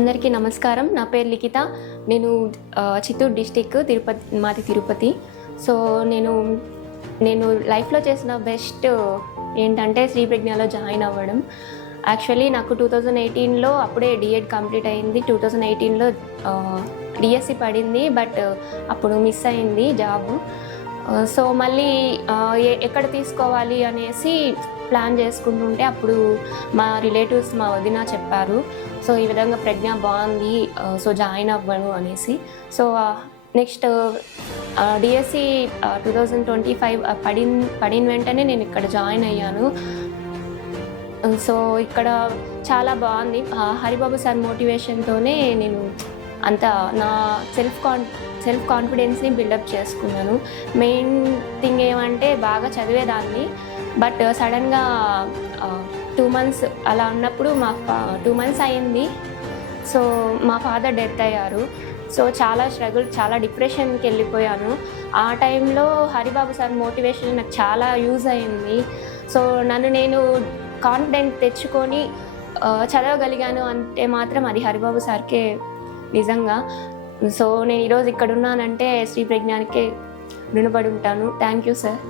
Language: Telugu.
అందరికీ నమస్కారం. నా పేరు లిఖిత. నేను చిత్తూరు డిస్టిక్ మాది తిరుపతి. సో నేను లైఫ్లో చేసిన బెస్ట్ ఏంటంటే శ్రీ ప్రజ్ఞలో జాయిన్ అవ్వడం. యాక్చువల్లీ నాకు 2018లో అప్పుడే డిఎడ్ కంప్లీట్ అయింది. 2018లో డిఎస్సి పడింది, బట్ అప్పుడు మిస్ అయింది జాబ్. సో మళ్ళీ ఎక్కడ తీసుకోవాలి అనేసి ప్లాన్ చేసుకుంటుంటే అప్పుడు మా రిలేటివ్స్, మా వదిన చెప్పారు, సో ఈ విధంగా ప్రజ్ఞ బాగుంది, సో జాయిన్ అవ్వను అనేసి. సో నెక్స్ట్ డిఎస్సి 2025 పడిన వెంటనే నేను ఇక్కడ జాయిన్ అయ్యాను. సో ఇక్కడ చాలా బాగుంది. హరిబాబు సార్ మోటివేషన్తోనే నేను అంత నా సెల్ఫ్ కాన్ఫిడెన్స్ని బిల్డప్ చేసుకున్నాను. మెయిన్ థింగ్ ఏమంటే బాగా చదివేదాన్ని, బట్ సడన్గా 2 months అలా ఉన్నప్పుడు 2 months అయింది. సో మా ఫాదర్ డెత్ అయ్యారు. సో చాలా స్ట్రగుల్, చాలా డిప్రెషన్కి వెళ్ళిపోయాను. ఆ టైంలో హరిబాబు సార్ మోటివేషన్ నాకు చాలా యూజ్ అయింది. సో నన్ను నేను కాన్ఫిడెంట్ తెచ్చుకొని చదవగలిగాను అంటే మాత్రం అది హరిబాబు సార్కే నిజంగా. సో నేను ఈరోజు ఇక్కడ ఉన్నానంటే శ్రీ ప్రజ్ఞానికే రుణపడి ఉంటాను. Thank you sir.